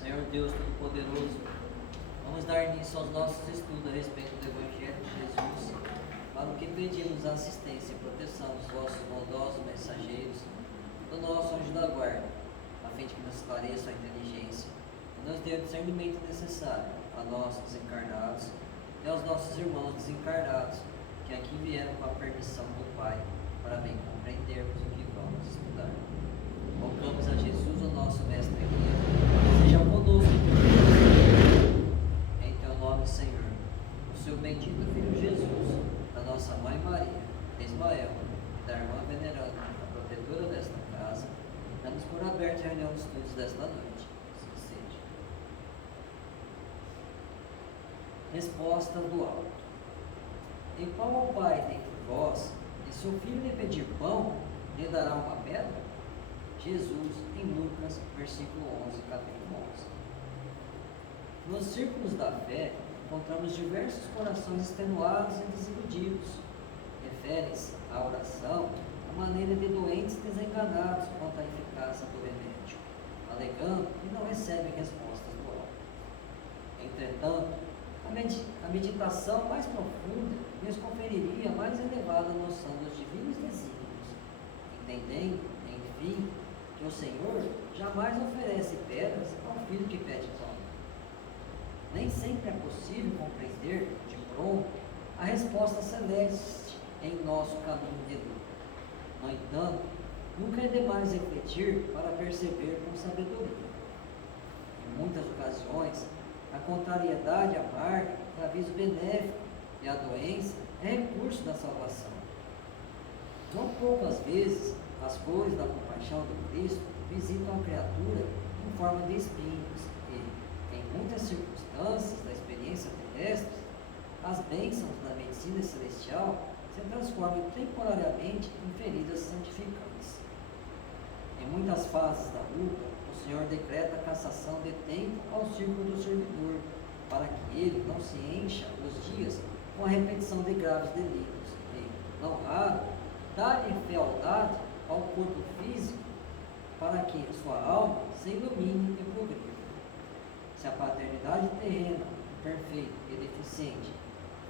Senhor Deus Todo-Poderoso, vamos dar início aos nossos estudos a respeito do Evangelho de Jesus, para o que pedimos a assistência e proteção dos vossos bondosos mensageiros, do nosso anjo da guarda, a fim de que nos esclareça a inteligência e nos dê o discernimento necessário a nós, desencarnados, e aos nossos irmãos desencarnados, que aqui vieram com a permissão do Pai, para bem compreendermos o que vamos estudar. Rogamos a Jesus, o nosso Mestre guia, seja conosco em teu nome, Senhor, o seu bendito Filho Jesus, da nossa Mãe Maria, de Ismael, da irmã veneranda, a protetora desta casa, damos por aberta a reunião de estudos desta noite. Assim seja. Resposta do alto. E qual o Pai dentre vós, e se o filho lhe pedir pão, lhe dará uma pedra? Jesus, em Lucas, versículo 11, capítulo 11. Nos círculos da fé, encontramos diversos corações extenuados e desiludidos. Referem-se à oração à maneira de doentes desenganados quanto à eficácia do remédio, alegando que não recebem respostas do alto. Entretanto, a meditação mais profunda lhes conferiria a mais elevada noção dos divinos desígnios, entendendo, enfim, que o Senhor jamais oferece pedras ao filho que pede pão. Nem sempre é possível compreender, de pronto, a resposta celeste em nosso caminho de luta. No entanto, nunca é demais refletir para perceber com sabedoria. Em muitas ocasiões, a contrariedade amarga é aviso benéfico e a doença é recurso da salvação. Não poucas vezes, as cores da compaixão do Cristo visitam a criatura em forma de espinhos e, em muitas circunstâncias da experiência terrestre, as bênçãos da medicina celestial se transformam temporariamente em feridas santificantes. Em muitas fases da luta, o Senhor decreta a cassação de tempo ao círculo do servidor, para que ele não se encha os dias com a repetição de graves delitos e, não raro, dá-lhe fealdade ao corpo físico para que sua alma se ilumine e progrida. Se a paternidade terrena, imperfeita e deficiente,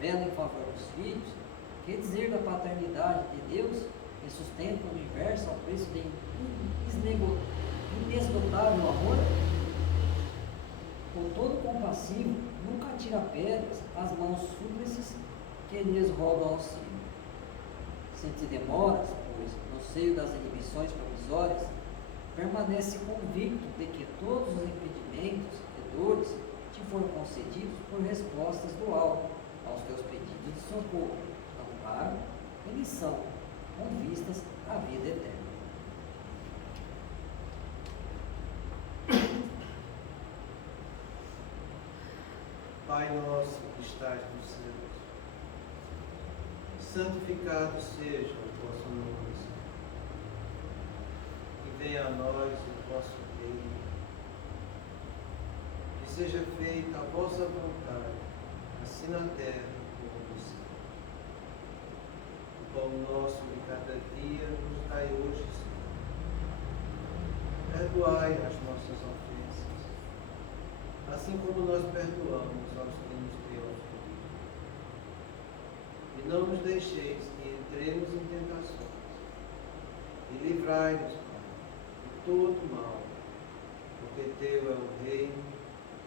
vela em favor dos filhos, que dizer da paternidade de Deus que sustenta o universo ao preço de inesgotável amor? O todo compassivo nunca tira pedras às mãos súplices que lhes roubam auxílio. Se te demoras, pois, no seio das inibições provisórias, permanece convicto de que todos os impedimentos e dores te foram concedidos por respostas do alto aos teus pedidos de socorro, amparo e lição, com vistas à vida eterna. Pai nosso que estás nos céus, santificado seja o vosso nome, Senhor. Que venha a nós o vosso reino. Que seja feita a vossa vontade, assim na terra como no céu. O pão nosso de cada dia nos dai hoje, Senhor. Perdoai as nossas ofensas, assim como nós perdoamos aos que nos têm ofendido. E não nos deixeis que entremos em tentações, e livrai-nos, Pai, de todo mal, porque teu é o reino,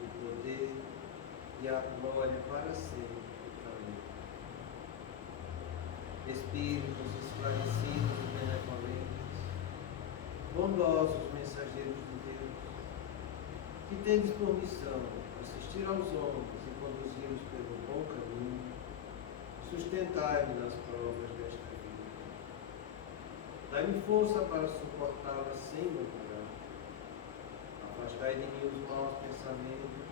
o poder e a glória para sempre. Amém. Espíritos esclarecidos e benevolentes, bondosos mensageiros de Deus, que tendes por missão assistir aos homens e conduzi-los pelo bom caminho, sustentai-me nas provas desta vida. Dai-me força para suportá-las sem murmurar. Afastai de mim os maus pensamentos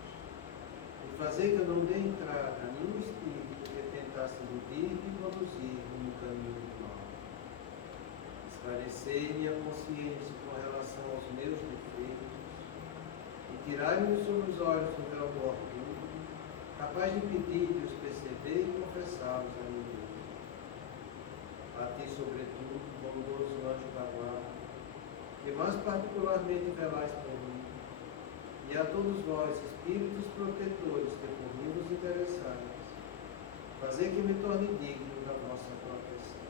e fazei que eu não dê entrada a nenhum espírito que tentasse iludir e conduzir-me no caminho do mal. Esclarecei-me a consciência com relação aos meus defeitos e tirai-me sobre os olhos do véu do orgulho, capaz de impedir que os perceber e confessá-los a mim mesmo. A ti, sobretudo, bondoso anjo da guarda, que mais particularmente velais por mim, e E a todos vós, espíritos protetores que por mim vos interessais, fazei que me torne digno da vossa proteção.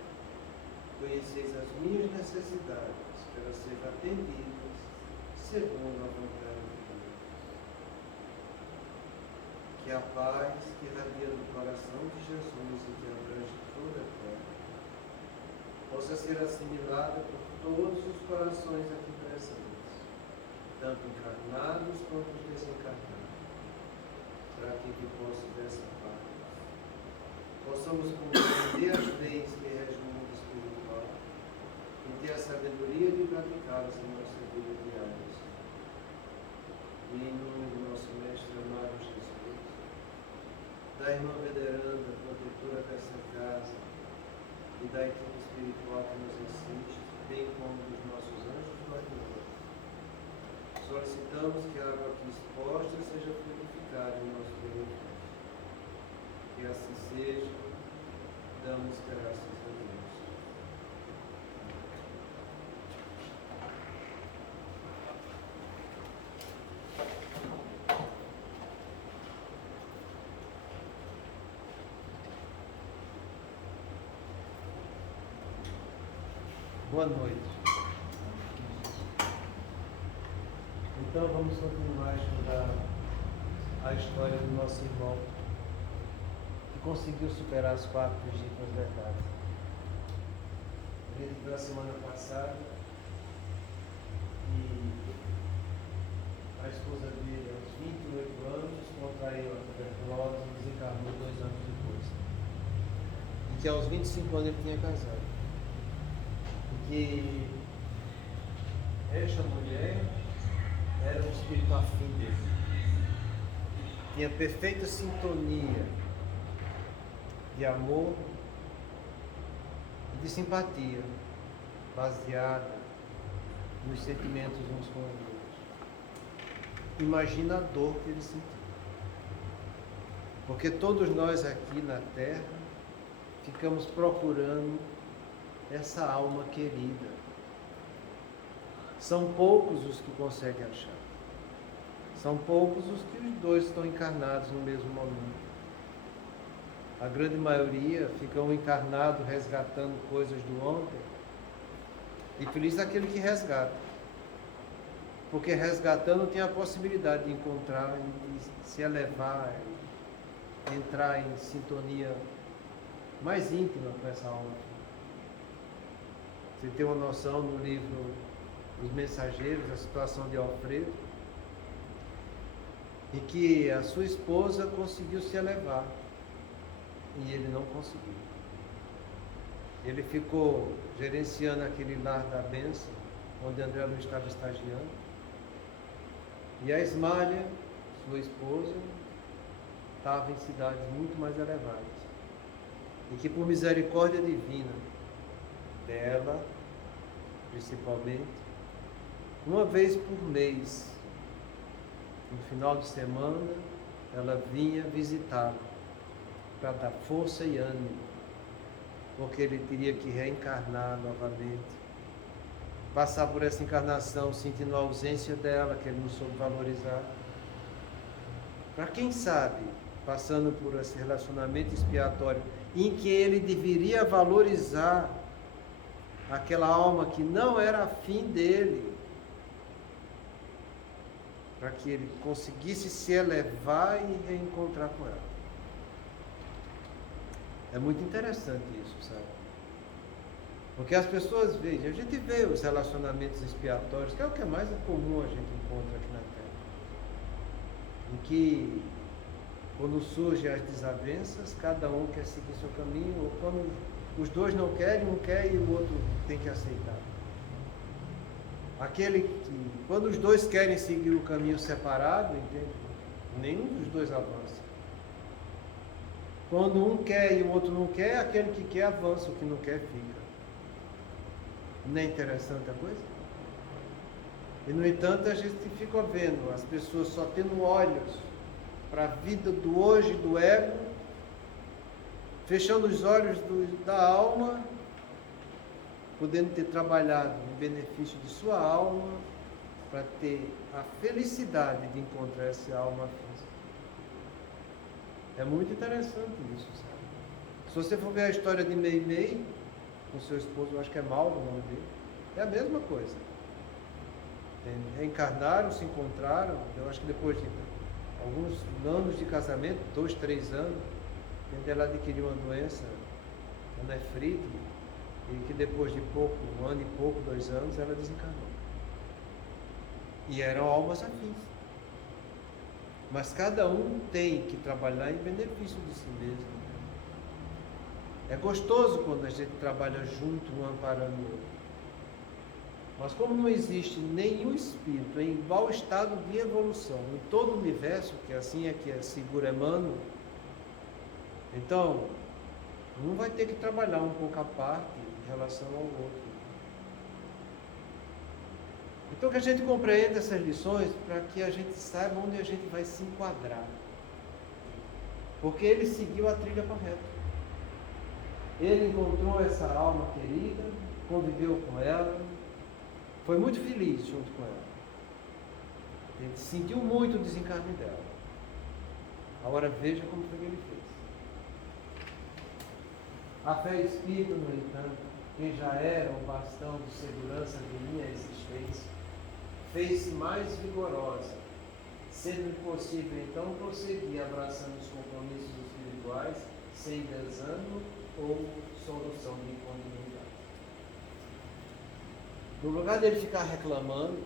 Conheceis as minhas necessidades, para serem atendidas segundo a vontade de Deus. Que a paz que irradia do coração de Jesus e que abrange toda a terra, possa ser assimilada por todos os corações aqui presentes, tanto encarnados quanto desencarnados, para que possa dessa paz possamos compreender as leis que regem o mundo espiritual e ter a sabedoria de praticá-las em nossa vida diária. E em nome do nosso Mestre amado Jesus, da irmã veneranda, protetora dessa casa, e da equipe espiritual que nos assiste, bem como dos nossos anjos guardiões, solicitamos que a água aqui exposta seja purificada em nosso benefício. Que assim seja, damos graças a Deus. Boa noite. Então vamos continuar a estudar a história do nosso irmão que conseguiu superar as 4 legítimas verdades. Ele viu a semana passada e a esposa dele, aos 28 anos, contraiu a tuberculose e desencarnou 2 anos depois. E que aos 25 anos ele tinha casado. Que esta mulher era um espírito afim dele. Tinha perfeita sintonia de amor e de simpatia, baseada nos sentimentos uns com os outros. Imagina a dor que ele sentiu. Porque todos nós aqui na Terra ficamos procurando essa alma querida. São poucos os que conseguem achar. São poucos os que os dois estão encarnados no mesmo momento. A grande maioria ficam encarnados resgatando coisas do ontem. E feliz aquele que resgata. Porque resgatando tem a possibilidade de encontrar e de se elevar, entrar em sintonia mais íntima com essa alma. Você tem uma noção no livro Os Mensageiros, a situação de Alfredo, e que a sua esposa conseguiu se elevar e ele não conseguiu. Ele ficou gerenciando aquele lar da bênção, onde André Luiz estava estagiando, e a Ismália, sua esposa, estava em cidades muito mais elevadas, e que por misericórdia divina dela, principalmente, uma vez por mês, no final de semana, ela vinha visitá-lo para dar força e ânimo, porque ele teria que reencarnar novamente, passar por essa encarnação sentindo a ausência dela, que ele não soube valorizar, para quem sabe, passando por esse relacionamento expiatório, em que ele deveria valorizar aquela alma que não era afim dele, para que ele conseguisse se elevar e reencontrar com ela. É muito interessante isso, sabe? Porque as pessoas veem, a gente vê os relacionamentos expiatórios, que é o que é mais comum a gente encontra aqui na Terra, em que quando surgem as desavenças, cada um quer seguir seu caminho, ou quando os dois não querem, um quer e o outro tem que aceitar. Aquele que, quando os dois querem seguir o caminho separado, entende? Nenhum dos dois avança. Quando um quer e o outro não quer, aquele que quer avança, o que não quer fica. Não é interessante a coisa? E no entanto a gente fica vendo as pessoas só tendo olhos para a vida do hoje, do ego, fechando os olhos da alma, podendo ter trabalhado em benefício de sua alma, para ter a felicidade de encontrar essa alma física. É muito interessante isso, sabe? Se você for ver a história de Meimei, com seu esposo, eu acho que é Mauro o nome dele, é a mesma coisa. Reencarnaram, se encontraram, eu acho que depois de alguns anos de casamento, 2, 3 anos, ela adquiriu uma doença, a nefrite, e que depois de pouco, 1 ano e pouco, 2 anos, ela desencarnou. E eram almas afins. Mas cada um tem que trabalhar em benefício de si mesmo. É gostoso quando a gente trabalha junto, um amparando o outro. Mas como não existe nenhum espírito em igual estado de evolução em todo o universo, que assim é que é seguro Emmanuel, então um vai ter que trabalhar um pouco à parte em relação ao outro. Então que a gente compreenda essas lições para que a gente saiba onde a gente vai se enquadrar. Porque ele seguiu a trilha correta. Ele encontrou essa alma querida, conviveu com ela, foi muito feliz junto com ela. Ele sentiu muito o desencarne dela. Agora veja como foi que ele fez. A fé espírita, no entanto, que já era o bastão de segurança de minha existência, fez-se mais vigorosa, sendo possível então prosseguir abraçando os compromissos espirituais sem desânimo ou solução de incontinuidade. No lugar dele ficar reclamando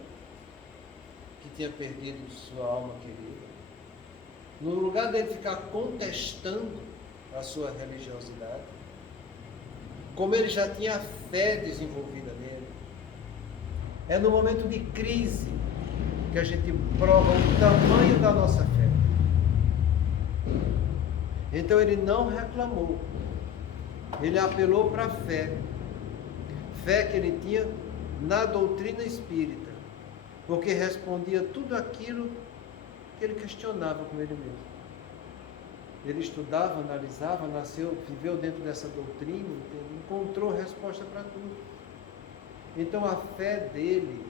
que tinha perdido sua alma querida, no lugar dele ficar contestando a sua religiosidade, como ele já tinha a fé desenvolvida nele, é no momento de crise que a gente prova o tamanho da nossa fé. Então ele não reclamou, ele apelou para a fé que ele tinha na doutrina espírita, porque respondia tudo aquilo que ele questionava com ele mesmo. Ele estudava, analisava, nasceu, viveu dentro dessa doutrina, encontrou resposta para tudo. Então a fé dele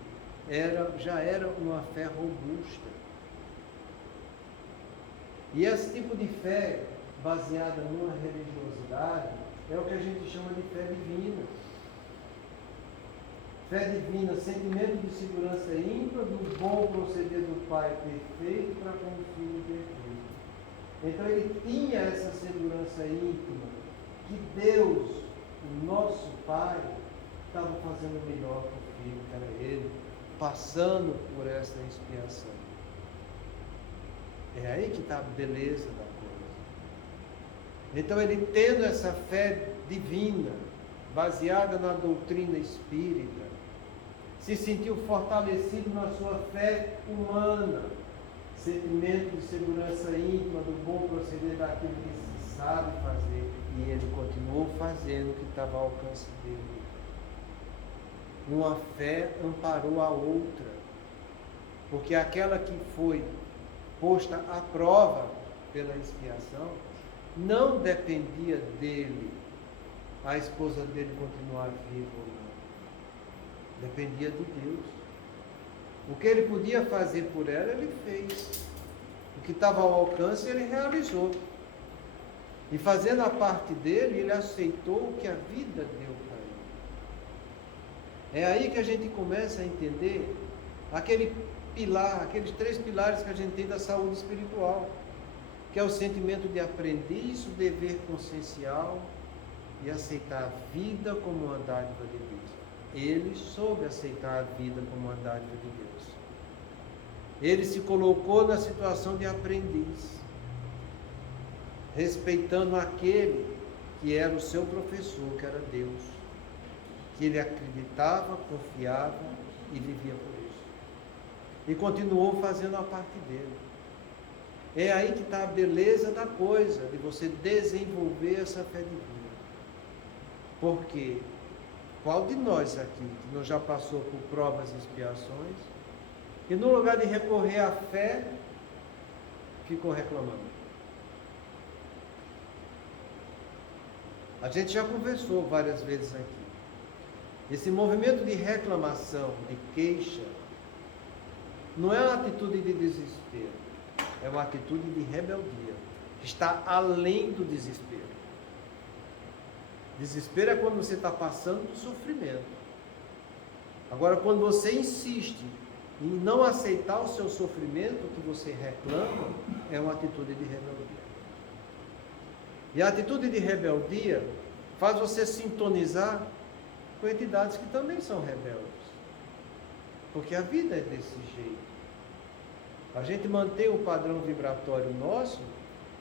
já era uma fé robusta. E esse tipo de fé, baseada numa religiosidade, é o que a gente chama de fé divina. Fé divina, sentimento de segurança ímpar do bom proceder do Pai perfeito para com o Filho perfeito. Então ele tinha essa segurança íntima que Deus, o nosso Pai, estava fazendo o melhor para o Filho, que era ele, passando por essa expiação. É aí que está a beleza da coisa. Então ele tendo essa fé divina, baseada na doutrina espírita, se sentiu fortalecido na sua fé humana, sentimento de segurança íntima do bom proceder daquilo que se sabe fazer, e ele continuou fazendo o que estava ao alcance dele. Uma fé amparou a outra, porque aquela que foi posta à prova pela expiação não dependia dele, a esposa dele continuar viva ou não. Dependia de Deus. O que ele podia fazer por ela, ele fez. O que estava ao alcance, ele realizou. E fazendo a parte dele, ele aceitou o que a vida deu para ele. É aí que a gente começa a entender aquele pilar, aqueles 3 pilares que a gente tem da saúde espiritual, que é o sentimento de aprendiz, o dever consciencial e aceitar a vida como uma dádiva de Deus. Ele soube aceitar a vida como uma dádiva de Deus. Ele se colocou na situação de aprendiz, respeitando aquele que era o seu professor, que era Deus, que ele acreditava, confiava e vivia por isso. E continuou fazendo a parte dele. É aí que está a beleza da coisa, de você desenvolver essa fé divina. Porque qual de nós aqui, que não já passou por provas e expiações, e no lugar de recorrer à fé, ficou reclamando? A gente já conversou várias vezes aqui. Esse movimento de reclamação, de queixa, não é uma atitude de desespero, é uma atitude de rebeldia, que está além do desespero. Desespero é quando você está passando do sofrimento. Agora, quando você insiste em não aceitar o seu sofrimento, que você reclama, é uma atitude de rebeldia. E a atitude de rebeldia faz você sintonizar com entidades que também são rebeldes. Porque a vida é desse jeito. A gente mantém o padrão vibratório nosso,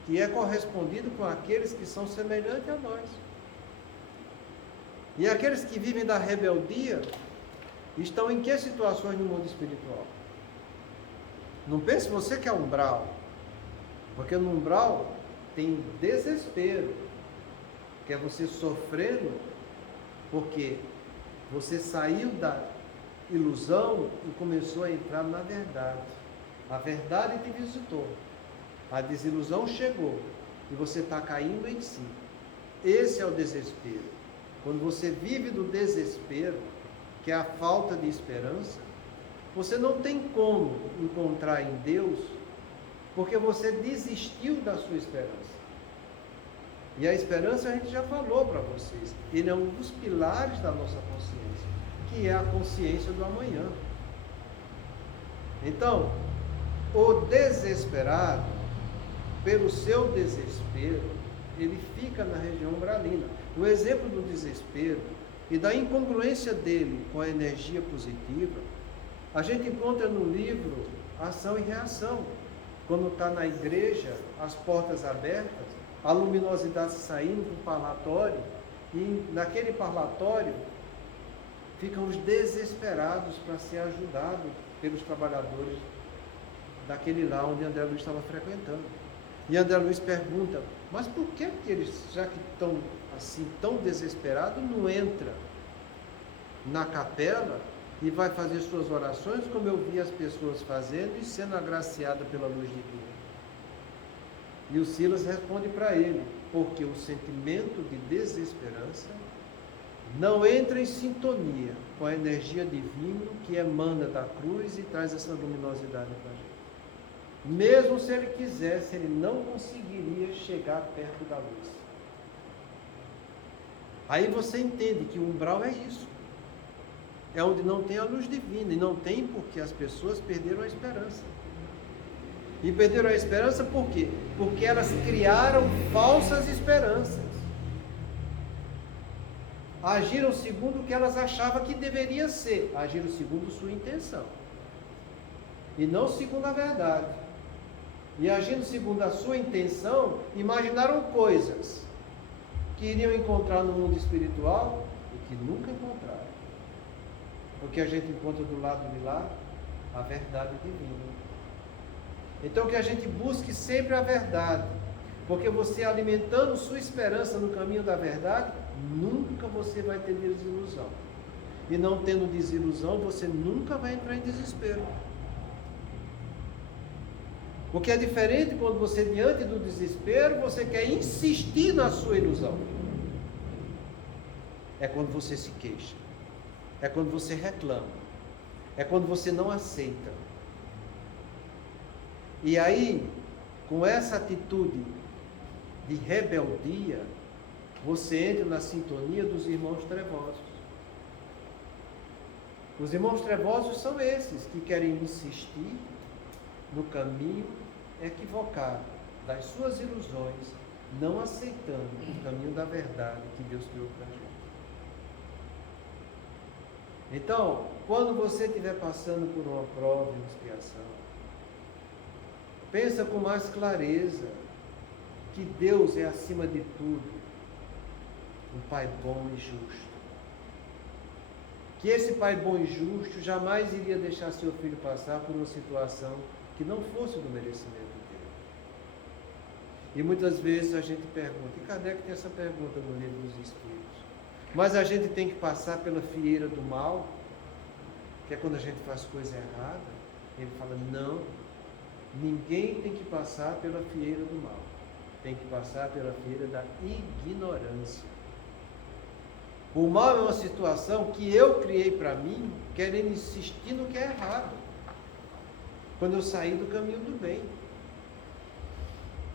que é correspondido com aqueles que são semelhantes a nós. E aqueles que vivem da rebeldia estão em que situações no mundo espiritual? Não pense você que é umbral, porque no umbral tem desespero, que é você sofrendo, porque você saiu da ilusão e começou a entrar na verdade. A verdade te visitou, a desilusão chegou e você está caindo em si. Esse é o desespero. Quando você vive do desespero, que é a falta de esperança, você não tem como encontrar em Deus, porque você desistiu da sua esperança. E a esperança a gente já falou para vocês, ele é um dos pilares da nossa consciência, que é a consciência do amanhã. Então, o desesperado, pelo seu desespero, ele fica na região umbralina. O exemplo do desespero e da incongruência dele com a energia positiva, a gente encontra no livro Ação e Reação. Quando está na igreja, as portas abertas, a luminosidade saindo do parlatório, e naquele parlatório ficam os desesperados para ser ajudados pelos trabalhadores daquele lá onde André Luiz estava frequentando. E André Luiz pergunta, mas por que eles, já que estão assim tão desesperados, não entra na capela e vai fazer suas orações como eu vi as pessoas fazendo e sendo agraciada pela luz divina? E o Silas responde para ele, porque o sentimento de desesperança não entra em sintonia com a energia divina que emana da cruz e traz essa luminosidade para a gente. Mesmo se ele quisesse, ele não conseguiria chegar perto da luz. Aí você entende que o umbral é isso. É onde não tem a luz divina. E não tem porque as pessoas perderam a esperança. E perderam a esperança por quê? Porque elas criaram falsas esperanças. Agiram segundo o que elas achavam que deveria ser. Agiram segundo sua intenção. E não segundo a verdade. E agindo segundo a sua intenção, imaginaram coisas que iriam encontrar no mundo espiritual e que nunca encontraram. Porque a gente encontra do lado de lá a verdade divina. Então que a gente busque sempre a verdade, porque você alimentando sua esperança no caminho da verdade, nunca você vai ter desilusão. E não tendo desilusão, você nunca vai entrar em desespero. O que é diferente quando você, diante do desespero, você quer insistir na sua ilusão. É quando você se queixa. É quando você reclama. É quando você não aceita. E aí, com essa atitude de rebeldia, você entra na sintonia dos irmãos trevosos. Os irmãos trevosos são esses que querem insistir no caminho equivocado das suas ilusões, não aceitando o caminho da verdade que Deus criou para a gente. Então, quando você estiver passando por uma prova e uma expiação, pensa com mais clareza que Deus é acima de tudo, um Pai bom e justo. Que esse Pai bom e justo jamais iria deixar seu filho passar por uma situação que não fosse do merecimento dele. E muitas vezes a gente pergunta, e Kardec tem essa pergunta no Livro dos Espíritos, mas a gente tem que passar pela fieira do mal, que é quando a gente faz coisa errada. Ele fala, não, ninguém tem que passar pela fieira do mal, tem que passar pela fieira da ignorância. O mal é uma situação que eu criei para mim, querendo insistir no que é errado. quando eu sair do caminho do bem.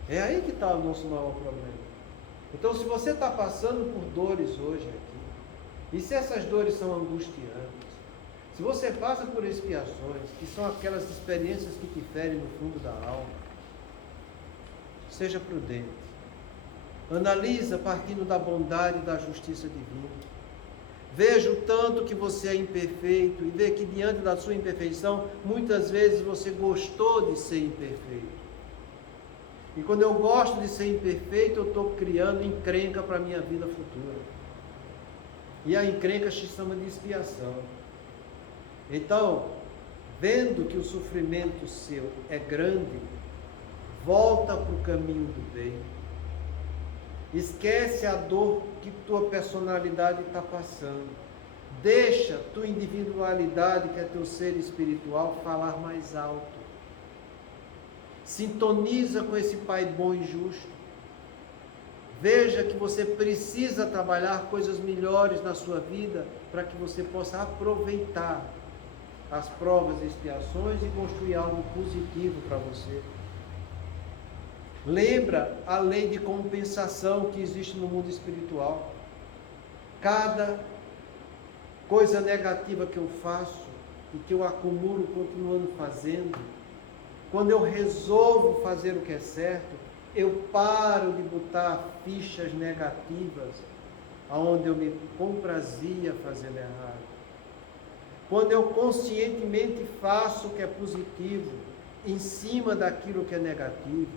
É aí que está o nosso maior problema. Então, se você está passando por dores hoje aqui, e se essas dores são angustiantes, se você passa por expiações, que são aquelas experiências que te ferem no fundo da alma, seja prudente. Analisa partindo da bondade e da justiça divina. Veja o tanto que você é imperfeito e vê que diante da sua imperfeição, muitas vezes você gostou de ser imperfeito. E quando eu gosto de ser imperfeito, eu estou criando encrenca para a minha vida futura. E a encrenca se chama de expiação. Então, vendo que o sofrimento seu é grande, volta para o caminho do bem. Esquece a dor que tua personalidade está passando. Deixa tua individualidade, que é teu ser espiritual, falar mais alto. Sintoniza com esse Pai bom e justo. Veja que você precisa trabalhar coisas melhores na sua vida para que você possa aproveitar as provas e expiações e construir algo positivo para você. Lembra a lei de compensação que existe no mundo espiritual. Cada coisa negativa que eu faço e que eu acumulo continuando fazendo, quando eu resolvo fazer o que é certo, eu paro de botar fichas negativas aonde eu me comprazia fazendo errado. Quando eu conscientemente faço o que é positivo em cima daquilo que é negativo,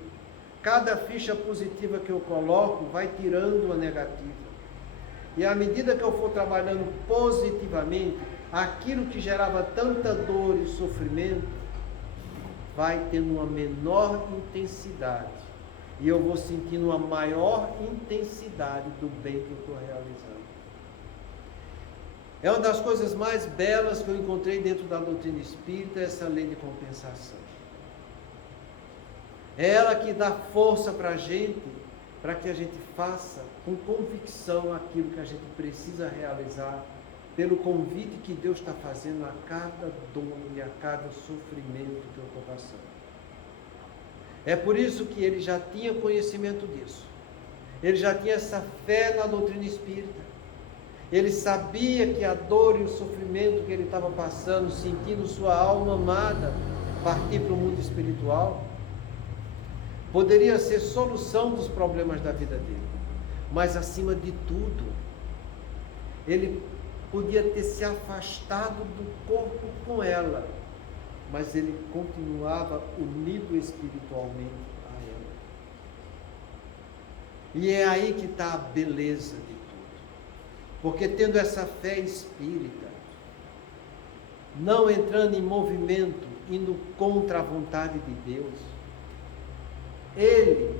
cada ficha positiva que eu coloco vai tirando a negativa. E à medida que eu for trabalhando positivamente, aquilo que gerava tanta dor e sofrimento vai tendo uma menor intensidade. E eu vou sentindo uma maior intensidade do bem que eu estou realizando. É uma das coisas mais belas que eu encontrei dentro da doutrina espírita, essa lei de compensação. É ela que dá força para a gente, para que a gente faça com convicção aquilo que a gente precisa realizar, pelo convite que Deus está fazendo a cada dor e a cada sofrimento que eu estou passando. É por isso que ele já tinha conhecimento disso. Ele já tinha essa fé na doutrina espírita. Ele sabia que a dor e o sofrimento que ele estava passando, sentindo sua alma amada partir para o mundo espiritual, poderia ser solução dos problemas da vida dele. Mas acima de tudo, ele podia ter se afastado do corpo com ela, mas ele continuava unido espiritualmente a ela. E é aí que está a beleza de tudo. Porque tendo essa fé espírita, não entrando em movimento, indo contra a vontade de Deus, ele,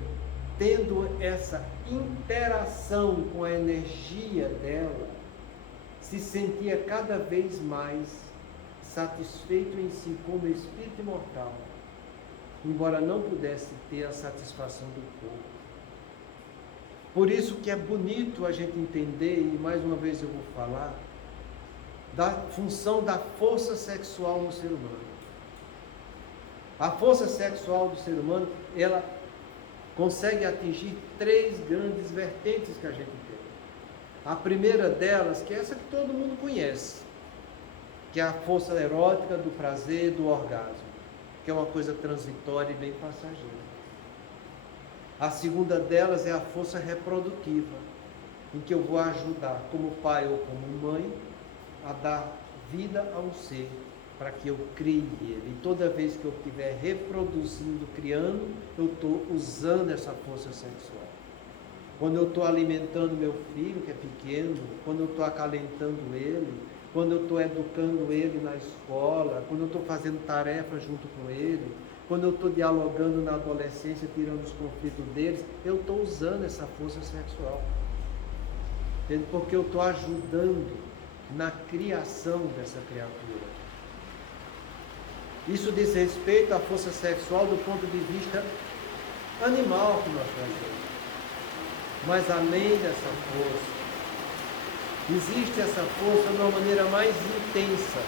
tendo essa interação com a energia dela, se sentia cada vez mais satisfeito em si como espírito imortal, embora não pudesse ter a satisfação do corpo. Por isso que é bonito a gente entender, e mais uma vez eu vou falar, da função da força sexual no ser humano. A força sexual do ser humano, ela consegue atingir 3 grandes vertentes que a gente tem. A primeira delas, que é essa que todo mundo conhece, que é a força erótica do prazer, do orgasmo, que é uma coisa transitória e bem passageira. A segunda delas é a força reprodutiva, em que eu vou ajudar, como pai ou como mãe, a dar vida a um ser, para que eu crie ele. E toda vez que eu estiver reproduzindo, criando, eu estou usando essa força sexual. Quando eu estou alimentando meu filho, que é pequeno, quando eu estou acalentando ele, quando eu estou educando ele na escola, quando eu estou fazendo tarefas junto com ele, quando eu estou dialogando na adolescência, tirando os conflitos deles, eu estou usando essa força sexual. Entende? Porque eu estou ajudando na criação dessa criatura. Isso diz respeito à força sexual do ponto de vista animal que nós trazemos. Mas além dessa força, existe essa força de uma maneira mais intensa,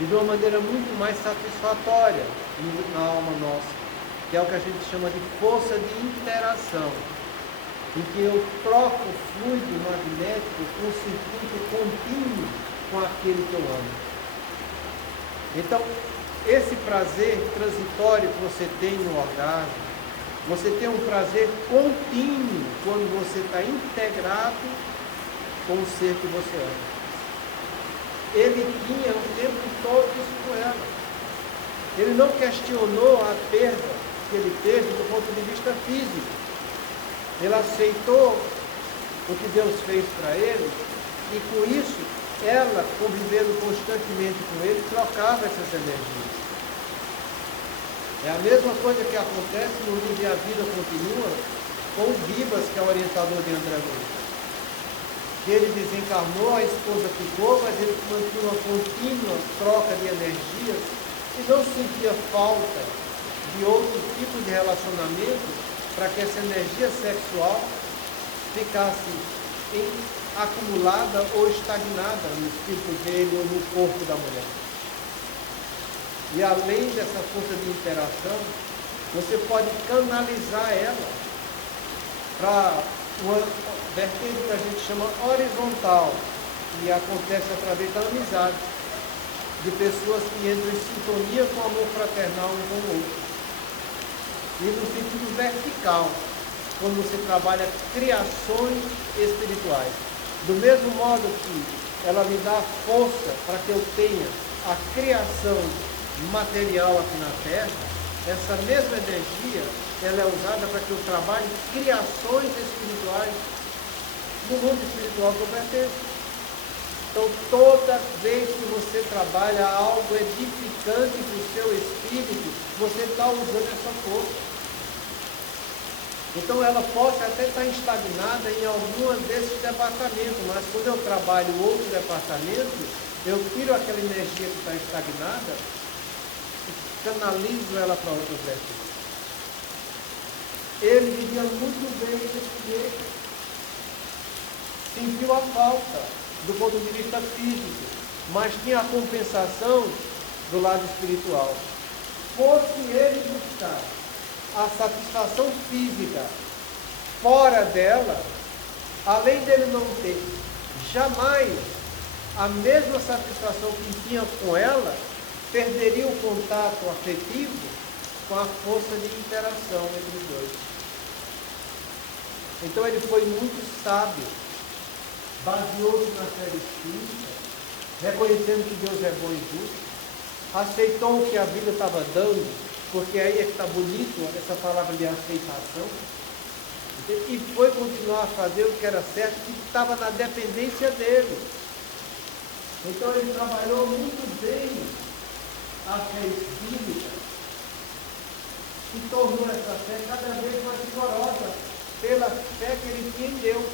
e de uma maneira muito mais satisfatória na alma nossa, que é o que a gente chama de força de interação, em que eu troco o fluido magnético com um circuito contínuo com aquele que eu amo. Então, esse prazer transitório que você tem no orgasmo, você tem um prazer contínuo quando você está integrado com o ser que você ama. Ele tinha o tempo todo isso com ela. Ele não questionou a perda que ele teve do ponto de vista físico. Ele aceitou o que Deus fez para ele e com isso, ela, convivendo constantemente com ele, trocava essas energias. É a mesma coisa que acontece no livro A Vida Continua com o Vivas, que é o orientador de André Luiz. Que ele desencarnou, a esposa ficou, mas ele mantinha uma contínua troca de energias e não sentia falta de outro tipo de relacionamento para que essa energia sexual ficasse acumulada ou estagnada no espírito dele ou no corpo da mulher. E além dessa força de interação, você pode canalizar ela para uma vertente que a gente chama horizontal, e acontece através da amizade, de pessoas que entram em sintonia com o amor fraternal um com o outro. E no sentido vertical, quando você trabalha criações espirituais. Do mesmo modo que ela me dá força para que eu tenha a criação material aqui na Terra, essa mesma energia, ela é usada para que eu trabalhe criações espirituais no mundo espiritual que eu pertenço. Então, toda vez que você trabalha algo edificante para o seu espírito, você está usando essa força. Então, ela pode até estar estagnada em algum desses departamentos, mas quando eu trabalho outro departamento, eu tiro aquela energia que está estagnada e canalizo ela para outros vertentes. Ele vivia muito bem desse jeito. Sentiu a falta do ponto de vista físico, mas tinha a compensação do lado espiritual. Fosse ele buscar a satisfação física fora dela, além dele não ter jamais a mesma satisfação que tinha com ela, perderia o contato afetivo com a força de interação entre os dois. Então ele foi muito sábio, baseou-se na fé espírita, reconhecendo que Deus é bom e justo, aceitou o que a vida estava dando, porque aí é que está bonito essa palavra de aceitação, e foi continuar a fazer o que era certo, que estava na dependência dele. Então ele trabalhou muito bem a fé espírita e tornou essa fé cada vez mais vigorosa pela fé que ele tinha em Deus.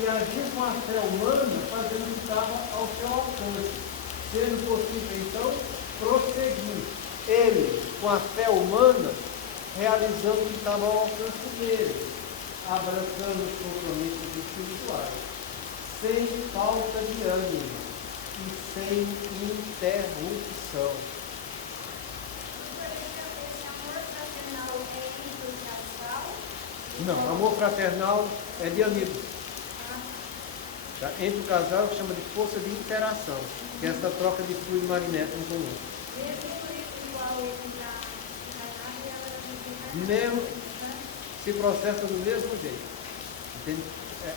E agir com a fé humana, fazendo o que estava ao seu alcance, sendo possível então prosseguir. Ele, com a fé humana, realizando o que estava ao alcance dele, abraçando os compromissos espirituais, sem falta de ânimo e sem interrupção. Não, amor fraternal é de amigos. Tá? Entre o casal, que chama de força de interação, que é essa troca de fluido magnético com o outro. Mesmo se processa do mesmo jeito. Entende?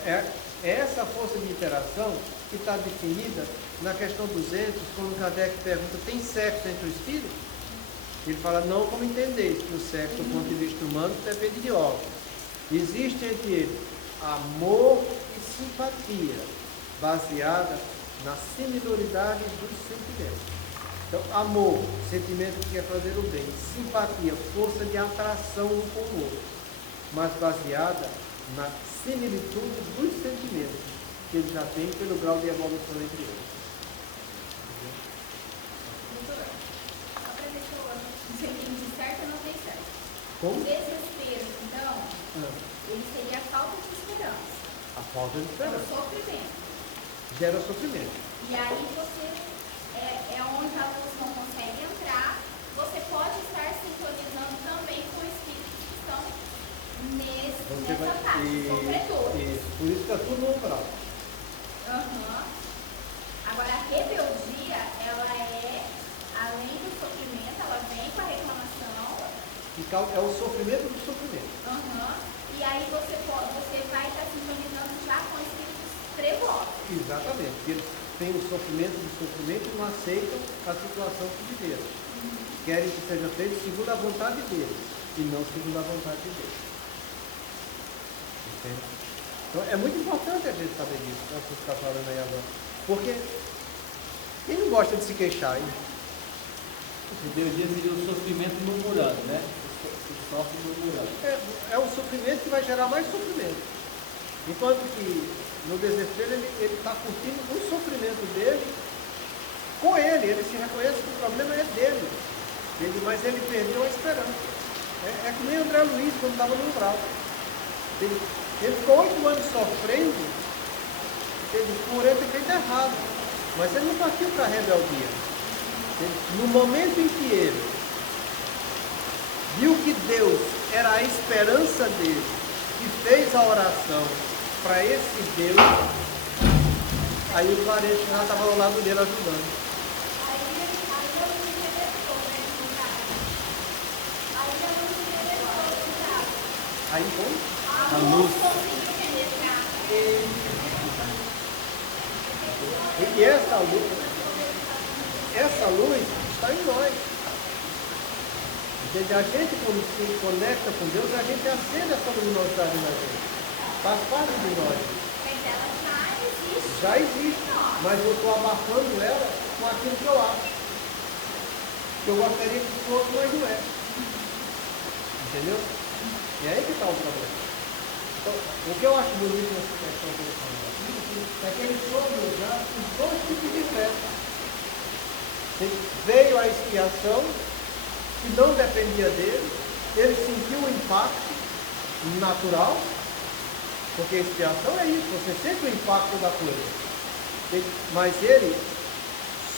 É essa força de interação que está definida na questão 200, quando Kardec pergunta, tem sexo entre o espírito? Ele fala, não como entendeis, que o sexo, do ponto de vista humano, depende de órgãos. Existe entre eles amor e simpatia, baseada na similaridade dos sentimentos. Então, amor, sentimento que quer fazer o bem. Simpatia, força de atração um com o outro, mas baseada na similitude dos sentimentos que ele já tem pelo grau de evolução entre eles. Como? Desespero, então, ele seria a falta de esperança. A falta de esperança. O sofrimento. Gera sofrimento. E aí você é onde a luz não consegue entrar. Você pode estar sintonizando também com espíritos que estão nessa parte, sofredores. Isso, por isso que está tudo no umbral. Aham. Agora, a rebeldia, ela é, além do sofrimento, ela vem com a reclamação. É o sofrimento do sofrimento. Aham. E aí você vai estar sintonizando já com espíritos trevosos. Exatamente. Eles têm o sofrimento do sofrimento e não aceitam a situação que viveram. Querem que seja feito segundo a vontade deles e não segundo a vontade de Deus. Entende? Então é muito importante a gente saber disso, que você está falando aí agora. Porque quem não gosta de se queixar, hein? Rebeldia seria o sofrimento murmurando, né? O sofre murmurando. É um sofrimento que vai gerar mais sofrimento. Enquanto que no desespero ele está curtindo o sofrimento dele com ele se reconhece que o problema é dele. Mas ele perdeu a esperança. É que nem André Luiz quando estava no umbral. Ele ficou 8 anos sofrendo por ele ter feito errado. Mas ele não partiu para a rebeldia. No momento em que ele viu que Deus era a esperança dele e fez a oração para esse Deus, aí o Clareto já estava ao lado dele ajudando. Aí como? A luz. E essa luz está em nós. Entende? A gente, quando se conecta com Deus, a gente acende essa luminosidade na gente. Faz parte de nós. Mas ela já existe. Já existe. Mas eu estou abafando ela com aquilo que eu acho. Que eu gostaria que fosse, mas não é. Entendeu? E aí que está o problema. Então, o que eu acho bonito nessa questão que ele falou aqui é que ele soube usar os dois tipos de fé. Veio a expiação, que não dependia dele, ele sentiu o impacto natural, porque a expiação é isso, você sente o impacto da coisa. Mas ele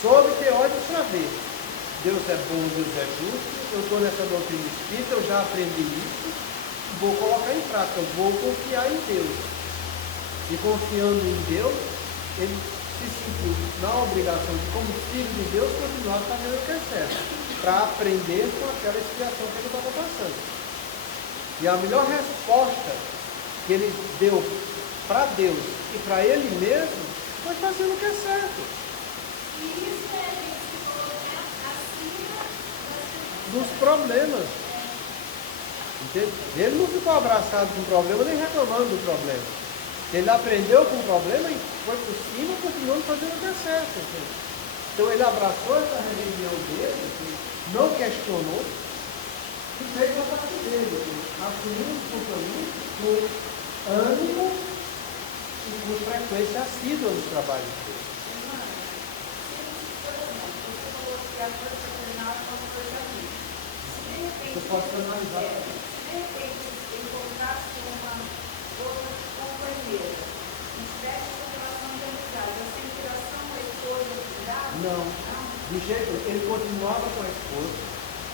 soube ter olhos para ver. Deus é bom, Deus é justo, eu estou nessa doutrina espírita, eu já aprendi isso, vou colocar em prática, vou confiar em Deus. E confiando em Deus, ele se sentiu na obrigação de, como filho de Deus, continuar fazendo o que é certo, para aprender com aquela expiação que ele estava passando. E a melhor resposta que ele deu para Deus e para ele mesmo foi fazendo o que é certo. E isso é a gente se colocar acima Dos problemas. Entende? Ele não ficou abraçado com o problema nem reclamando do problema. Ele aprendeu com o problema e foi por cima continuando fazendo o que é certo. Entende? Então ele abraçou essa religião dele, não questionou, e fez a parte dele, assumiu os compromissos com ânimo e com frequência assídua nos trabalhos dele. Você pode analisar. De repente, ele encontrasse uma outra companheira, que tivesse essa relação de amizade, essa interação com a esposa cuidado? Não. De jeito, ele continuava com a esposa,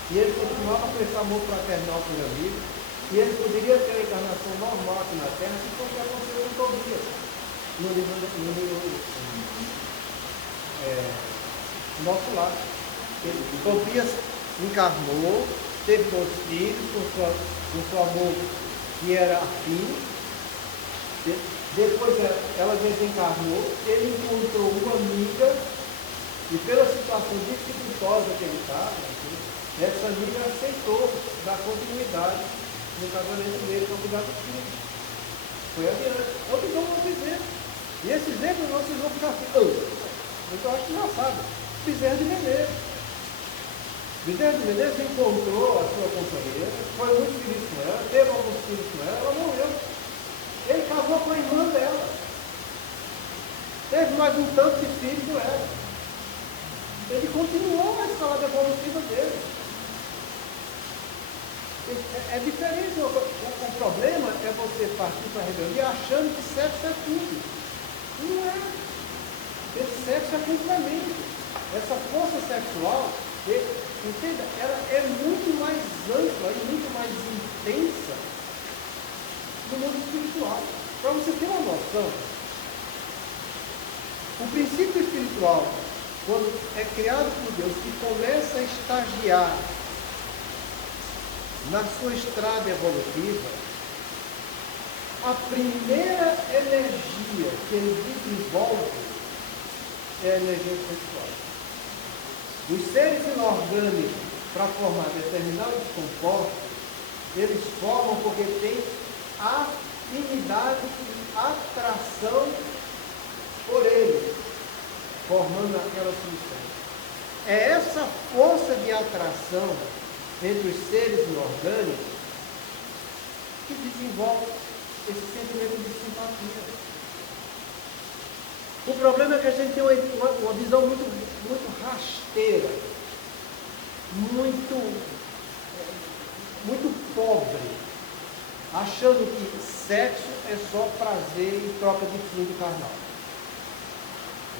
e ele continuava com esse amor fraternal por amigo, e ele poderia ter a encarnação normal aqui na Terra, se fosse acontecer com Tobias. No nosso lado. Tobias encarnou, teve 2 filhos com seu amor que era afim. Depois ela desencarnou, ele encontrou uma amiga e pela situação dificultosa que ele estava, essa amiga aceitou dar continuidade no casamento dele para cuidar dos filhos. Foi adiante. É o que vão dizer. E esse exemplo vocês vão ficar assim, eu acho engraçado. Bezerra de Menezes. Bezerra de Menezes encontrou a sua companheira, foi muito feliz com ela, teve alguns filhos com ela morreu. Ele casou com a irmã dela. Teve mais um tanto de filhos com ela. Ele continuou a escalada evolutiva dele. É diferente. O problema é você partir para a rebeldia achando que sexo é tudo. Não é. Esse sexo é complemento. Essa força sexual, entenda, ela é muito mais ampla e muito mais intensa no mundo espiritual. Para você ter uma noção, o princípio espiritual, quando é criado por Deus, que começa a estagiar na sua estrada evolutiva, a primeira energia que ele desenvolve é a energia sexual. Os seres inorgânicos, para formar determinados compostos, eles formam porque têm afinidade e atração por eles, formando aquela substância. É essa força de atração entre os seres inorgânicos que desenvolve esse sentimento de simpatia. O problema é que a gente tem uma visão muito rasteira, muito pobre, achando que sexo é só prazer e troca de fluido carnal.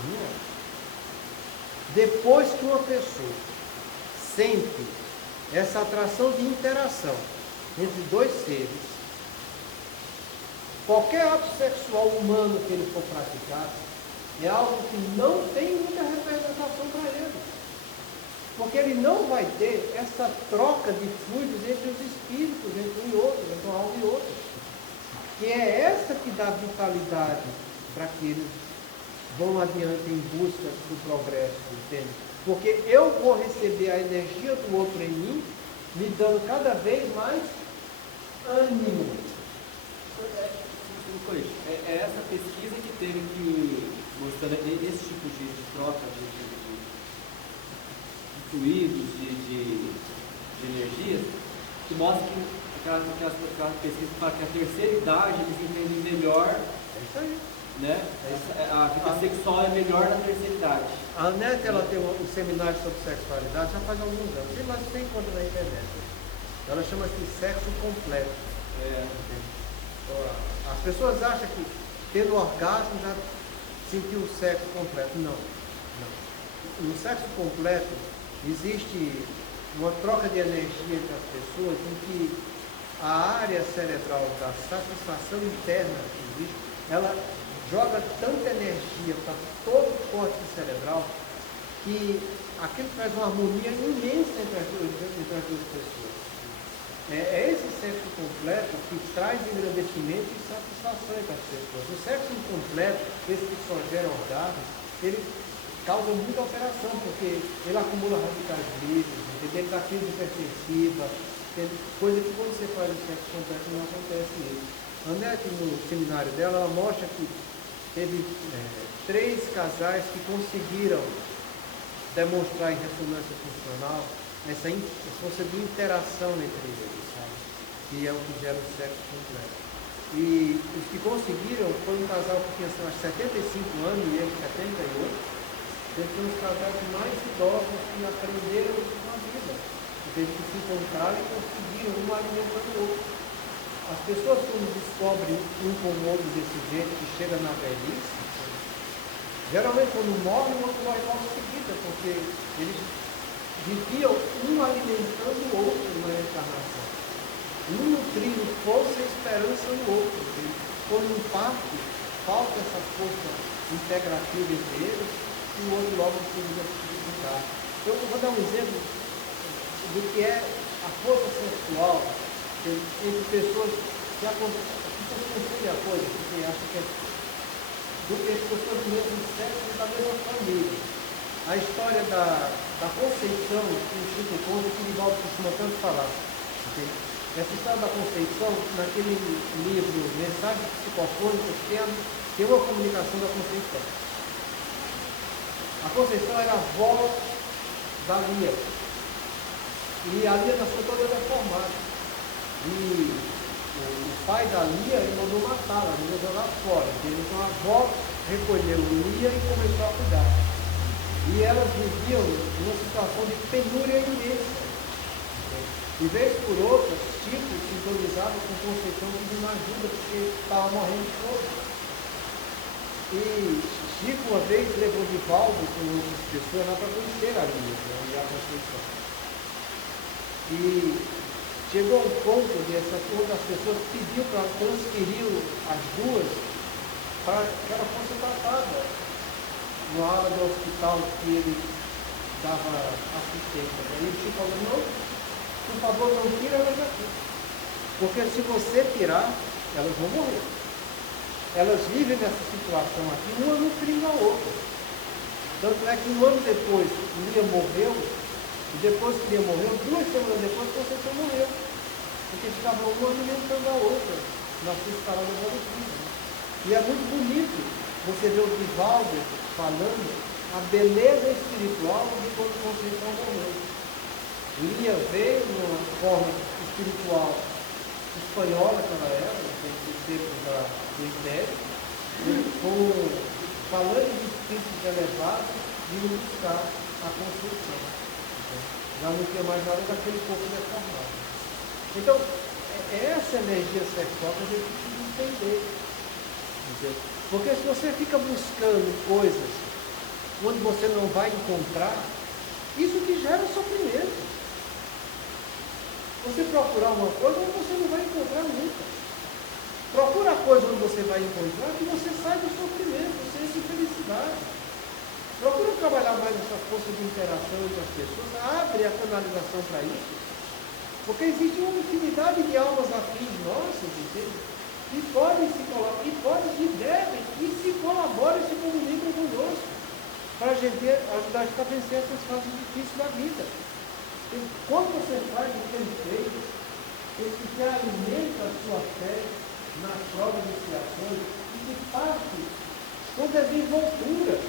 Não é. Depois que uma pessoa sente essa atração de interação entre dois seres, qualquer ato sexual humano que ele for praticar é algo que não tem muita representação para ele. Porque ele não vai ter essa troca de fluidos entre os espíritos, entre um e outro, entre uma alma e outra. Que é essa que dá vitalidade para que eles vão adiante em busca do progresso, entende? Porque eu vou receber a energia do outro em mim, me dando cada vez mais ânimo. É essa pesquisa que teve que, mostrando esse tipo de troca de fluidos, de energias, que mostra que aquela pesquisa fala que a terceira idade eles entendem melhor. É isso aí. Né? A vida sexual é melhor na terceira idade. A Anete, ela tem um seminário sobre sexualidade já faz alguns anos, mas você encontra na internet. Ela chama-se sexo completo. As pessoas acham que tendo orgasmo já sentiu o sexo completo. Não. No sexo completo existe uma troca de energia entre as pessoas em que a área cerebral da satisfação interna que existe, ela joga tanta energia para todo o córtex cerebral que aquilo traz uma harmonia imensa entre as duas pessoas. É esse sexo completo que traz engrandecimento e satisfação entre as pessoas. O sexo incompleto, esse que só gera orgasmo, ele causa muita alteração, porque ele acumula radicais livres, ele dá crise hipertensiva, coisa que quando você faz o sexo completo não acontece isso. A Anete, no seminário dela, ela mostra que teve 3 casais que conseguiram demonstrar em ressonância funcional essa força de interação entre eles, sabe? Que é o que gera o sexo completo. E os que conseguiram foi um casal que tinha 75 anos e ele 78. Eles foram os casais mais idosos que aprenderam na vida. Eles que se encontraram e conseguiram um alimentando o outro. As pessoas, quando descobrem um com o outro desse jeito, que chega na velhice, geralmente quando morre, o outro morre logo em seguida, porque eles viviam um alimentando o outro na reencarnação. Um nutrindo força e esperança no outro. Quando um parte, falta essa força integrativa entre eles, e o outro logo em seguida se ficar. Eu vou dar um exemplo do que é a força sexual entre pessoas que confundem a coisa, porque acham que é do que pessoas do mesmo sexo e da mesma família. A história da Conceição, que o Chico conta, que o Divaldo costuma tanto falar. Okay? Essa história da Conceição, naquele livro Mensagens Psicofônicas, tem uma comunicação da Conceição. A Conceição era a avó da Lia. E a Lia nasceu toda deformada. E o pai da Lia mandou matá-la, mandou jogar fora. Então a avó recolheu Lia e começou a cuidar. E elas viviam numa situação de penúria imensa. De vez por outra, Chico sintonizava com Conceição pedindo ajuda, porque estava morrendo de fome. E Chico uma vez levou Divaldo com outras pessoas lá para conhecer a linha, e a Conceição. E chegou ao ponto de uma das pessoas pediu para transferir as duas para que ela fosse tratada no ala do hospital que ele dava assistência. Aí o Chico falou, não, por favor, não tira elas aqui. Porque se você tirar, elas vão morrer. Elas vivem nessa situação aqui, uma nutrindo a outra. Tanto é que um ano depois, Lia morreu, e depois que Lia morreu, 2 semanas depois, Conceição morreu. Porque ficava uma alimentando a outra, na sua escala evolutiva. E é muito bonito você ver o Divaldo falando a beleza espiritual de quando Conceição morreu. Lia veio numa forma espiritual espanhola que ela era, nos tempos do Império, falando de espíritos elevados, vindo buscar a Conceição. Já não tinha mais nada daquele corpo deformado. Então, essa energia sexual que a gente precisa entender. Porque se você fica buscando coisas onde você não vai encontrar, isso te gera sofrimento. Você procurar uma coisa onde você não vai encontrar nunca. Procura a coisa onde você vai encontrar que você sai do sofrimento, você de felicidade. Procura trabalhar mais essa força de interação entre as pessoas, abre a canalização para isso. Porque existe uma infinidade de almas afins nossas, entende? E podem se colocar, e podem, e devem, e se colaboram e se comunicam conosco, para a gente ajudar a gente a vencer essas fases difíceis da vida. E quando você faz o que ele fez, esse que alimenta a sua fé nas provas e expiações, e que parte com desenvoltura,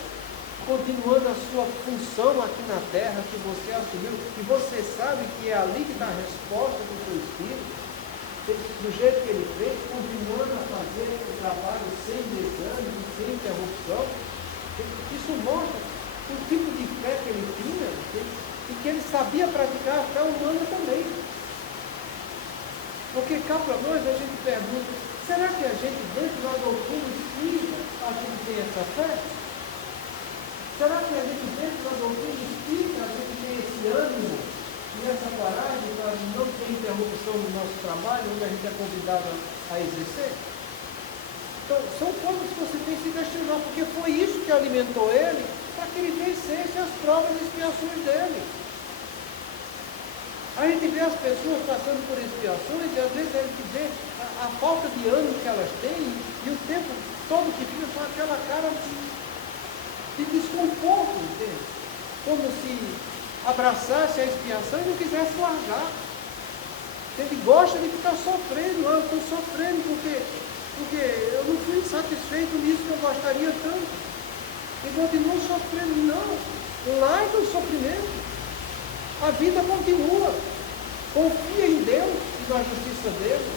continuando a sua função aqui na terra que você assumiu, e você sabe que é ali que está a resposta do seu espírito, do jeito que ele fez, continuando a fazer o trabalho sem desânimo, sem interrupção. Isso mostra o tipo de fé que ele tinha e que ele sabia praticar a fé humana também. Porque cá para nós a gente pergunta, será que a gente dentro da doutrina espírita a gente tem essa fé? Será que a gente dentro da doutrina espírita a gente tem esse ânimo e essa coragem para não ter interrupção no nosso trabalho, onde a gente é convidado a exercer? Então, são coisas que você tem que se questionar, porque foi isso que alimentou ele, para que ele vencesse as provas e expiações dele. A gente vê as pessoas passando por expiações e às vezes a gente vê a falta de ânimo que elas têm e o tempo todo que fica com aquela cara de desconforto, entende? Como se abraçasse a expiação e não quisesse largar. Ele gosta de ficar sofrendo, eu estou sofrendo porque eu não fui satisfeito nisso que eu gostaria tanto. E continuo sofrendo. Não, larga o sofrimento. A vida continua. Confia em Deus e na justiça dele.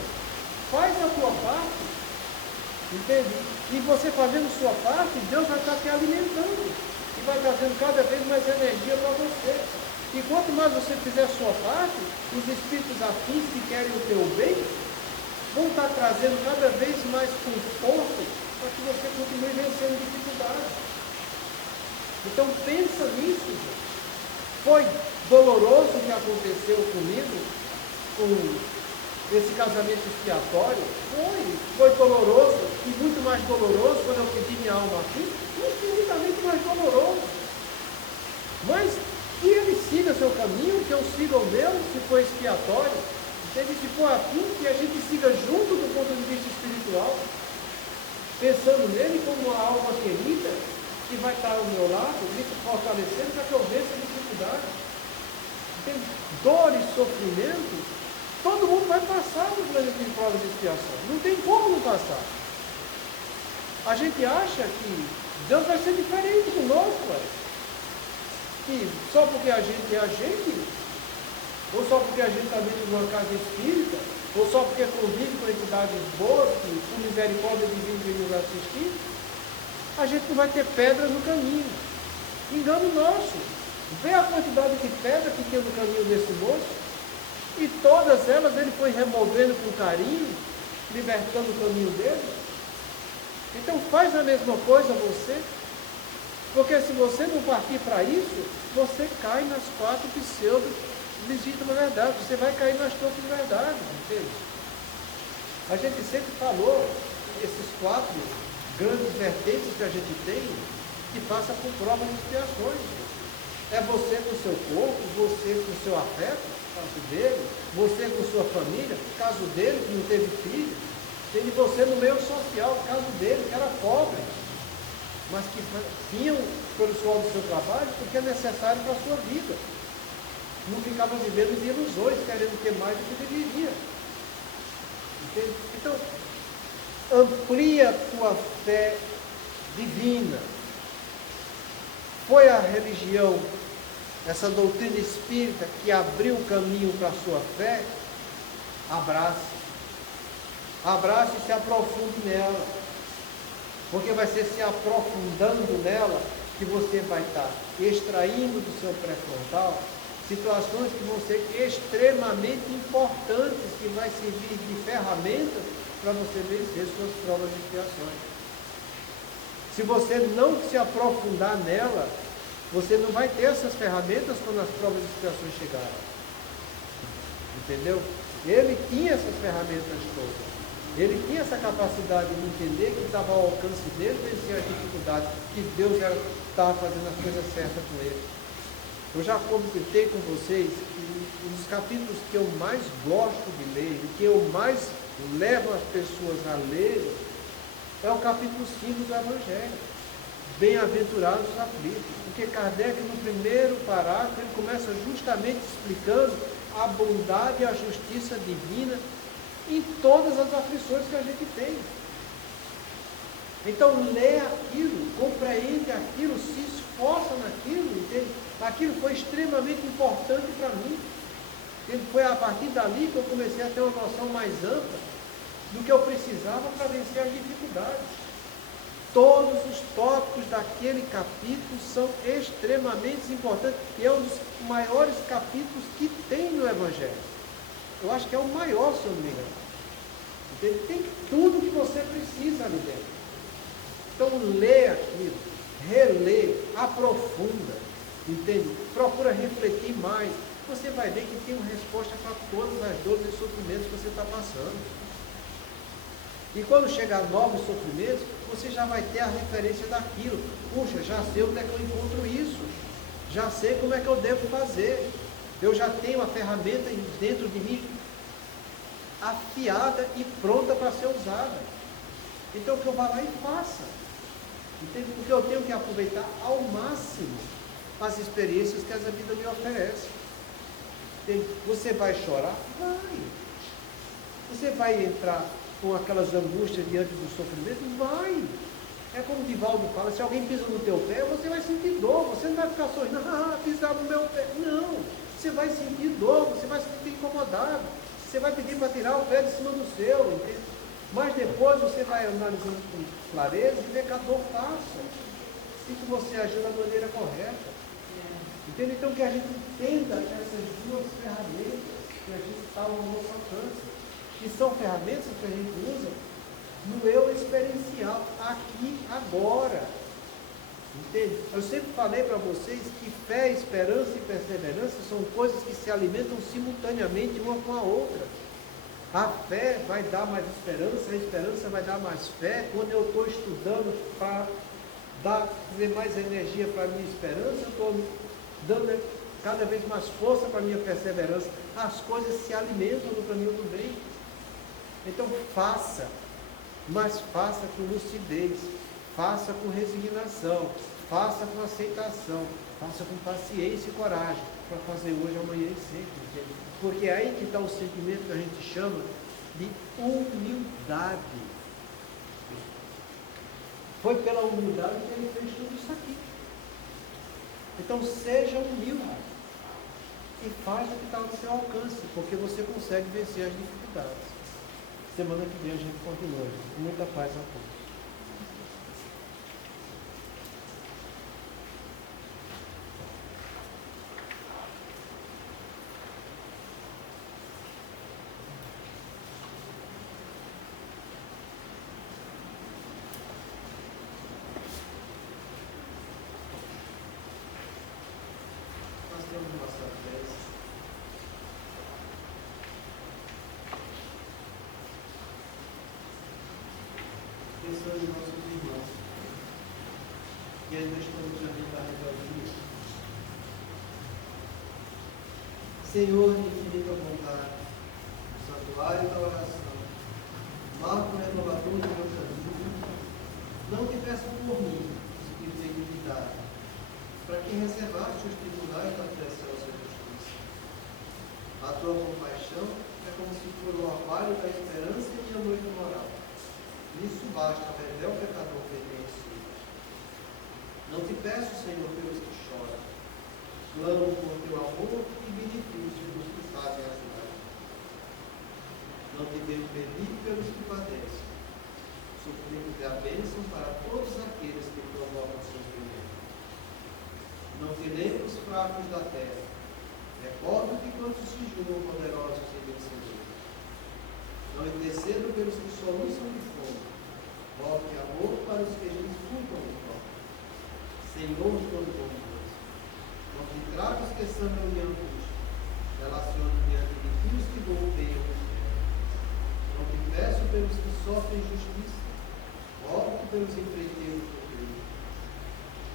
Faz a tua parte. Entende? E você fazendo sua parte, Deus vai estar te alimentando. E vai trazendo cada vez mais energia para você. E quanto mais você fizer a sua parte, os espíritos afins que querem o teu bem, vão estar trazendo cada vez mais conforto para que você continue vencendo dificuldades. Então pensa nisso, gente. Foi doloroso o que aconteceu comigo, com esse casamento expiatório? Foi doloroso, e muito mais doloroso quando eu pedi minha alma aqui, infinitamente mais doloroso. Mas que ele siga seu caminho, que eu siga o meu, se for expiatório. Se for afim, que a gente siga junto do ponto de vista espiritual, pensando nele como uma alma querida, que vai estar ao meu lado, me fortalecendo para que eu vença a dificuldade. Tem dor e sofrimento, todo mundo vai passar no planeta de provas de expiação. Não tem como não passar. A gente acha que Deus vai ser diferente conosco, que só porque a gente é a gente, ou só porque a gente está dentro de uma casa espírita, ou só porque convive com entidades boas, que com misericórdia divina vem nos assistir, a gente não vai ter pedras no caminho. Engano nosso. Vê a quantidade de pedra que tinha no caminho desse moço, e todas elas ele foi removendo com carinho, libertando o caminho dele. Então faz a mesma coisa você, porque se você não partir para isso, você cai nas 4 pseudo-legítimas verdades, você vai cair nas todas verdades, entende? A gente sempre falou, esses 4 grandes vertentes que a gente tem, que passa por provas e expiações. É você com o seu corpo, você com o seu afeto, caso dele, você com sua família, caso dele, que não teve filho, e você no meio social, caso dele, que era pobre, mas que tinham pelo suor do seu trabalho, porque é necessário para a sua vida. Não ficava vivendo de ilusões, querendo ter mais do que deveria. Entende? Então, amplia a tua fé divina. Foi a religião, essa doutrina espírita que abriu o caminho para a sua fé? Abrace. Abrace e se aprofunde nela. Porque vai ser se aprofundando nela que você vai estar extraindo do seu pré-frontal situações que vão ser extremamente importantes, que vai servir de ferramentas para você vencer suas provas e expiações. Se você não se aprofundar nela, você não vai ter essas ferramentas quando as provas e expiações chegarem. Entendeu? Ele tinha essas ferramentas todas. Ele tinha essa capacidade de entender que estava ao alcance dele vencer as dificuldades, que Deus estava fazendo as coisas certas com ele. Eu já comentei com vocês que um dos capítulos que eu mais gosto de ler, e que eu mais levo as pessoas a ler, é o capítulo 5 do Evangelho. Bem-aventurados os aflitos. Porque Kardec, no primeiro parágrafo, ele começa justamente explicando a bondade e a justiça divina em todas as aflições que a gente tem. Então, lê aquilo, compreende aquilo, se esforça naquilo, entende? Aquilo foi extremamente importante para mim. Foi a partir dali que eu comecei a ter uma noção mais ampla do que eu precisava para vencer as dificuldades. Todos os tópicos daquele capítulo são extremamente importantes e é um dos maiores capítulos que tem no Evangelho. Eu acho que é o maior, se eu não me engano. Entende? Tem tudo que você precisa ali dentro. Então, lê aquilo, relê, aprofunda, entende? Procura refletir mais. Você vai ver que tem uma resposta para todas as dores e sofrimentos que você está passando. E quando chegar novos sofrimentos, você já vai ter a referência daquilo. Puxa, já sei onde é que eu encontro isso. Já sei como é que eu devo fazer. Eu já tenho a ferramenta dentro de mim afiada e pronta para ser usada. Então que eu vá lá e faça. Entende? Porque eu tenho que aproveitar ao máximo as experiências que essa vida me oferece. Entende? Você vai chorar? Vai. Você vai entrar com aquelas angústias diante do sofrimento? Vai. É como o Divaldo fala, se alguém pisa no teu pé, você vai sentir dor, você não vai ficar sorrindo, pisar no meu pé. Não, você vai sentir dor, você vai se sentir incomodado, você vai pedir para tirar o pé de cima do seu, entende? Mas depois você vai analisando com clareza e ver que a dor passa, e que você agiu da maneira correta. Entende? Então que a gente entenda essas duas ferramentas que a gente está ao nosso alcance, que são ferramentas que a gente usa no eu experiencial, aqui, agora. Entende? Eu sempre falei para vocês que fé, esperança e perseverança são coisas que se alimentam simultaneamente uma com a outra. A fé vai dar mais esperança, a esperança vai dar mais fé. Quando eu estou estudando para trazer mais energia para a minha esperança, eu estou dando cada vez mais força para a minha perseverança. As coisas se alimentam no caminho do bem. Então faça, mas faça com lucidez, faça com resignação, faça com aceitação, faça com paciência e coragem, para fazer hoje, amanhã e sempre. Entende? Porque é aí que está o sentimento que a gente chama de humildade. Foi pela humildade que ele fez tudo isso aqui. Então seja humilde e faz o que está ao seu alcance, porque você consegue vencer as dificuldades. Semana que vem a gente continua. Muita paz a todos. Senhor de infinita bondade, o santuário da oração, marco renovador do meu caminho, não te peço por mim, espírito de dignidade, para que reservaste os tribunais da preciosa justiça. A tua compaixão é como se for o orvalho da esperança e a noite moral. Nisso basta revelar o pecador reconhecido. Não te peço, Senhor, pelos que choram, clamo por teu amor e benefício dos que fazem as lágrimas. Não te devo pedir pelos que padecem, suplico-te a bênção para todos aqueles que provocam sofrimento. Não te lembro os fracos da terra, recordo-te quantos se julgam poderosos e vencedores. Não intercedo pelos que soluçam de fome, volte amor para os que disputam de fome. Senhor todo bondoso, não te trago os que sangram de angústia, relaciono diante de ti os que golpeiam os céus. Não te peço pelos que sofrem injustiça, rogo pelos empreiteiros do crime.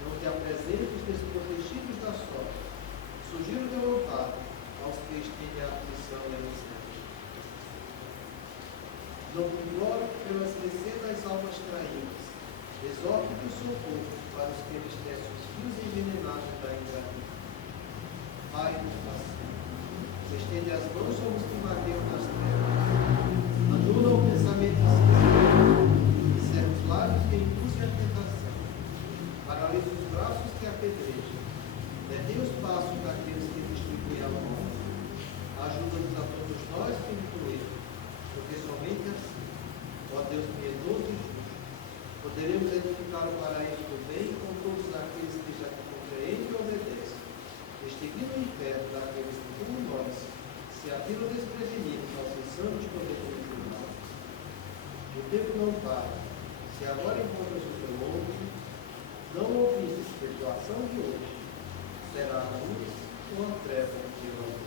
Não te apresento os desprotegidos da sorte, sugiro teu louvado aos que estendem a aflição e a miséria. Não te imploro pelo esquecer das almas traídas, exorto-te o socorro para os que eles tecem os fios envenenados da ingratidão. Pai paciente, estende as mãos sobre os que vagueiam nas trevas, anula o pensamento esquecido, encerra os lábios que induzem a tentação, paralisa os braços que apedrejam, detém os passos daqueles que distribuem a morte, ajuda-nos a todos nós que influímos, porque somente assim, ó Deus piedoso e justo, poderemos edificar o paraíso do bem com todos aqueles que já te compreendem e obedecem, extinguindo o inferno daqueles que, como nós, se atiram desprevenidos aos insanos poderes do mal. O tempo não para. Se agora encontras o teu longe, não ouvistes que tua ação de hoje será a luz ou a treva do teu amor.